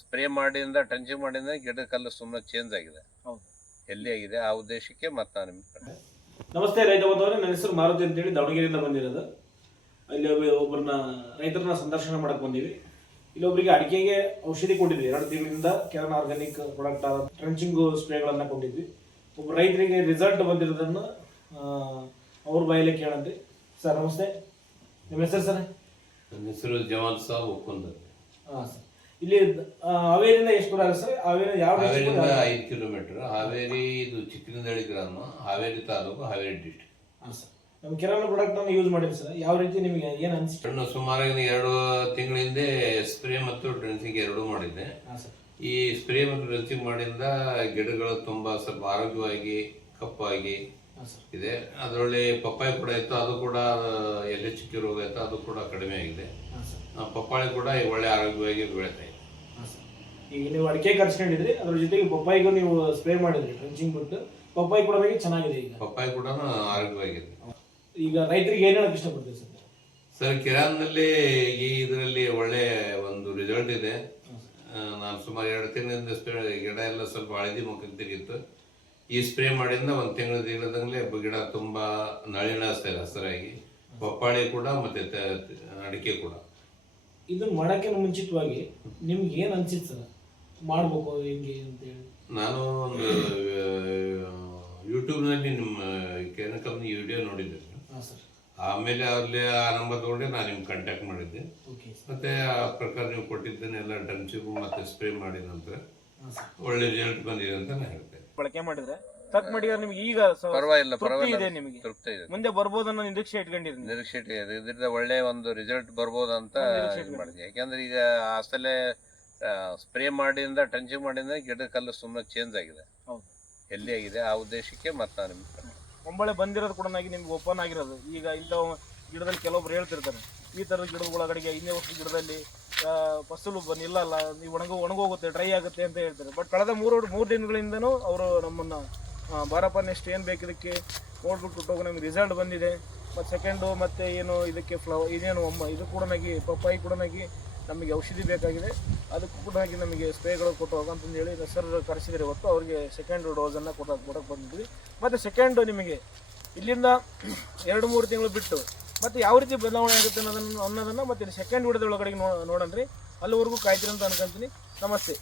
Spray ಮಾಡಿಂದ ಟಂಚಿಂಗ್ ಮಾಡಿಂದ ಗಿಡಕ್ಕೆಲ್ಲ ಸುಮ್ಮನೆ ಚೇಂಜ್ ಆಗಿದೆ. ಎಲ್ಲಿ ಆಗಿದೆ ಆ ಉದ್ದೇಶಕ್ಕೆ ಮತ್ತೆ ನಾನು ನಿಮ್ಗೆ ನಮಸ್ತೆ ರೈತ ಬಂದವರೇ, ನನ್ನ ಹೆಸರು ಮಾರುತಿ ಅಂತೇಳಿ ದಾವಣಗೆರೆಯಿಂದ ಬಂದಿರೋದು. ಅಲ್ಲಿ ಒಬ್ಬರನ್ನ ರೈತರನ್ನ ಸಂದರ್ಶನ ಮಾಡಕ್ ಬಂದೀವಿ. ಇಲ್ಲೊಬ್ಬರಿಗೆ ಅಡಿಕೆಗೆ ಔಷಧಿ ಕೊಟ್ಟಿದ್ವಿ 2 ತಿಂಗಳಿಂದ. ಕೆರನ್ ಆರ್ಗಾನಿಕ್ ಪ್ರಾಡಕ್ಟ್ ಆದ ಟ್ರಂಚಿಂಗ್ ಸ್ಪ್ರೇಗಳನ್ನ ಕೊಟ್ಟಿದ್ವಿ. ಒಬ್ಬ ರೈತರಿಗೆ ರಿಸಲ್ಟ್ ಬಂದಿರೋದನ್ನ ಅವ್ರ ಬಾಯಲ್ಲಿ ಕೇಳಂತೆ. ಸರ್ ನಮಸ್ತೆ, ನಿಮ್ಮ ಹೆಸರು ಸರ್? ನನ್ನ ಹೆಸರು ಜಮಾಲ್ ಸಾಬ್ ಒಕ್ಕುಂದ. ಹಾಂ ಸರ್, ಇಲ್ಲಿ ಹಾವೇರಿಯಿಂದ ಎಷ್ಟು ದೂರ ಆಗುತ್ತೆ ಸರ್? ಹಾವೇರಿ ಯಾವ? ಹಾವೇರಿಯಿಂದ 5 ಕಿಲೋಮೀಟರ್. ಹಾವೇರಿ ಇದು ಚಿಕ್ಕನಹಳ್ಳಿ ಗ್ರಾಮ, ಹಾವೇರಿ ತಾಲೂಕು, ಹಾವೇರಿ ಡಿಸ್ಟ್ರಿಕ್ಟ್. ಹಾಂ ಸರ್, ನಮ್ಮ ಕೆರನ್ ಪ್ರಾಡಕ್ಟ್ ಅನ್ನು ಯೂಸ್ ಮಾಡಿದ್ರಿ ಸರ್. ಯಾವ ರೀತಿ ನಿಮಗೆ ಏನು ಅನಿಸ್ತು? ಸುಮಾರಾಗಿ 2 ತಿಂಗಳ ಹಿಂದೆ ಸ್ಪ್ರೇ ಮತ್ತು ಡ್ರೆನ್ಸಿಂಗ್ ಎರಡೂ ಮಾಡಿದ್ದೆ. ಈ ಸ್ಪ್ರೇ ಮತ್ತು ಡ್ರೆನ್ಸಿಂಗ್ ಮಾಡಿಂದ ಗಿಡಗಳು ತುಂಬಾ ಸ್ವಲ್ಪ ಆರೋಗ್ಯವಾಗಿ ಕಪ್ಪಾಗಿ ಇದೆ. ಅದರೊಳ್ಳೆ ಪಪ್ಪಾಯಿ ಕೂಡ ಇತ್ತು, ಅದು ಕೂಡ ಎಲೆ ಚುಕ್ಕಿ ರೋಗ ಇತ್ತು, ಅದು ಕೂಡ ಕಡಿಮೆ ಆಗಿದೆ. ಪಪ್ಪಾಳಿ ಕೂಡ ಒಳ್ಳೆ ಆರೋಗ್ಯವಾಗಿ ಬೆಳೀತಾ ಇದೆ. ಈಗ ನೀವು ಅಡಿಕೆ ಕರ್ಸ್ಕೊಂಡಿದ್ರಿ, ಅದ್ರ ಜೊತೆಗೆ ಪಪ್ಪಾಯಿಗೂ ನೀವು ಸ್ಪ್ರೇ ಮಾಡಿದ್ರಿ ಟ್ರಂಚಿಂಗ್ ಬಿಟ್ಟು. ಪಪ್ಪಾಯಿ ಕೂಡ ಚೆನ್ನಾಗಿದೆ. ಈಗ ಪಪ್ಪಾಯಿ ಕೂಡ ಆರೋಗ್ಯವಾಗಿದೆ. ಈಗ ರೈತರಿಗೆ ಏನ್ ಹೇಳಕ್ ಇಷ್ಟಪಡ್ತೀವಿ ಸರ್? ಸರ್, ಕಿರಾನ್ನಲ್ಲಿ ಈ ಇದರಲ್ಲಿ ಒಳ್ಳೆ ಒಂದು ರಿಸಲ್ಟ್ ಇದೆ. ನಾನು ಸುಮಾರು 2 ತಿಂಗಳಿಂದ ಗಿಡ ಎಲ್ಲ ಸ್ವಲ್ಪ ಹಳದಿ ಮುಖಕ್ಕೆ ತೆಗಿತ್ತು. ಈ ಸ್ಪ್ರೇ ಮಾಡಿಂದ 1 ತಿಂಗಳ ದಿನದಂಗಲೇ ಗಿಡ ತುಂಬಾ ನಳಿನಾಸ್ತಾ ಇದೆ, ಹಸಿರಾಗಿ. ಪಪ್ಪಾಳಿ ಕೂಡ ಮತ್ತೆ ಅಡಿಕೆ ಕೂಡ. ಇದನ್ನ ಮಾಡಕ್ಕೆ ಮುಂಚಿತವಾಗಿ ನಿಮ್ಗೆ ಏನ್ ಅನ್ಸಿತ್ತು ಸರ್, ಮಾಡ್ಬೇಕು ಹೆಂಗೆ ಅಂತ ಹೇಳಿ? ನಾನು ಒಂದು ಯೂಟ್ಯೂಬ್ನಲ್ಲಿ ನಿಮ್ಮ ಕೆರನ್ ಕಂಪ್ನಿ ವಿಡಿಯೋ ನೋಡಿದ್ದೆ. ಆಮೇಲೆ ಅಲ್ಲಿ ಆ ನಂಬರ್ ತಗೊಂಡೆ ನಾನು ನಿಮ್ಗೆ ಕಾಂಟ್ಯಾಕ್ಟ್ ಮಾಡಿದ್ದೆ. ಮತ್ತೆ ಆ ಪ್ರಕಾರ ನೀವು ಕೊಟ್ಟಿದ್ದೇನೆಲ್ಲ ಡ್ರಂಚಿಂಗು ಮತ್ತೆ ಸ್ಪ್ರೇ ಮಾಡಿದ ನಂತರ ಒಳ್ಳೆ ರಿಸಲ್ಟ್ ಬಂದಿದೆ ಅಂತ ನಾನು ಹೇಳ್ತೇನೆ. ಬಳಕೆ ಮಾಡಿದ್ರೆ ತಕ್ ಮಾಡಿ ನಿಮ್ಗೆ ಈಗ ಪರವಾಗಿಲ್ಲ, ನಿಮಗೆ ತೃಪ್ತಿ ಇದೆ. ಮುಂದೆ ಬರ್ಬೋದನ್ನ ನಿರೀಕ್ಷೆ ಇಟ್ಕೊಂಡಿರಿ? ನಿರೀಕ್ಷೆ ಇದರಿಂದ ಒಳ್ಳೆ ಒಂದು ರಿಸಲ್ಟ್ ಬರ್ಬೋದಂತ ಮಾಡಿದ್ವಿ. ಯಾಕಂದ್ರೆ ಈಗ ಅಸಲೇ ಸ್ಪ್ರೇ ಮಾಡಿಂದ ಟಂಚಿಂಗ್ ಮಾಡಿಂದ ಗಿಡಕ್ಕೆಲ್ಲ ಸುಮ್ಮನೆ ಚೇಂಜ್ ಆಗಿದೆ. ಎಲ್ಲಿ ಆಗಿದೆ ಆ ಉದ್ದೇಶಕ್ಕೆ ಮತ್ತೆ ನಾನು ನಿಮ್ಗೆ ಒಂಬಳೆ ಬಂದಿರೋದು ಕೂಡ ನಿಮ್ಗೆ ಓಪನ್ ಆಗಿರೋದು. ಈಗ ಇಂಥ ಗಿಡದಲ್ಲಿ ಕೆಲವೊಬ್ರು ಹೇಳ್ತಿರ್ತಾರೆ, ಈ ಥರದ ಗಿಡಗಳೊಳಗಡೆಗೆ ಇನ್ನೇ ವರ್ಷ ಗಿಡದಲ್ಲಿ ಫಸಲು ನಿಲ್ಲಲ್ಲ, ನೀವು ಒಣಗೋಗುತ್ತೆ, ಡ್ರೈ ಆಗುತ್ತೆ ಅಂತ ಹೇಳ್ತಾರೆ. ಬಟ್ ಕಳೆದ 3 ದಿನಗಳಿಂದನೂ ಅವರು ನಮ್ಮನ್ನ ಬಾರಪ್ಪ ನೆಕ್ಸ್ಟ್ ಏನು ಬೇಕು ಇದಕ್ಕೆ ನೋಡ್ಬಿಟ್ಟು ಹೋಗೋ ನಮಗೆ ರಿಸಲ್ಟ್ ಬಂದಿದೆ. ಮತ್ತು ಸೆಕೆಂಡು ಮತ್ತೆ ಏನು ಇದಕ್ಕೆ ಇದೇನು ಇದು ಕೂಡ ಪಪ್ಪಾಯಿ ಕೂಡ ನಮಗೆ ಔಷಧಿ ಬೇಕಾಗಿದೆ, ಅದಕ್ಕೂ ಕೂಡ ನಮಗೆ ಸ್ಪ್ರೇಗಳು ಕೊಟ್ಟು ಹೋಗಂತಂದು ಹೇಳಿ ಸರ್ ಕರೆಸಿದರೆ ಹೊತ್ತು ಅವ್ರಿಗೆ ಸೆಕೆಂಡ್ ಡೋಸನ್ನು ಕೊಡಕ್ಕೆ ಬಂದಿದ್ವಿ. ಮತ್ತು ಸೆಕೆಂಡು ನಿಮಗೆ ಇಲ್ಲಿಂದ 2-3 ತಿಂಗಳು ಬಿಟ್ಟು ಮತ್ತು ಯಾವ ರೀತಿ ಬದಲಾವಣೆ ಆಗುತ್ತೆ ಅನ್ನೋದನ್ನು ಮತ್ತು ಸೆಕೆಂಡ್ ವಿಡಿಯೋದ ಒಳಗಡೆ ನೋಡೋಣ್ರಿ. ಅಲ್ಲಿವರೆಗೂ ಕಾಯ್ತೀರಿ ಅಂತ ಅನ್ಕೊಂತೀನಿ. ನಮಸ್ತೆ.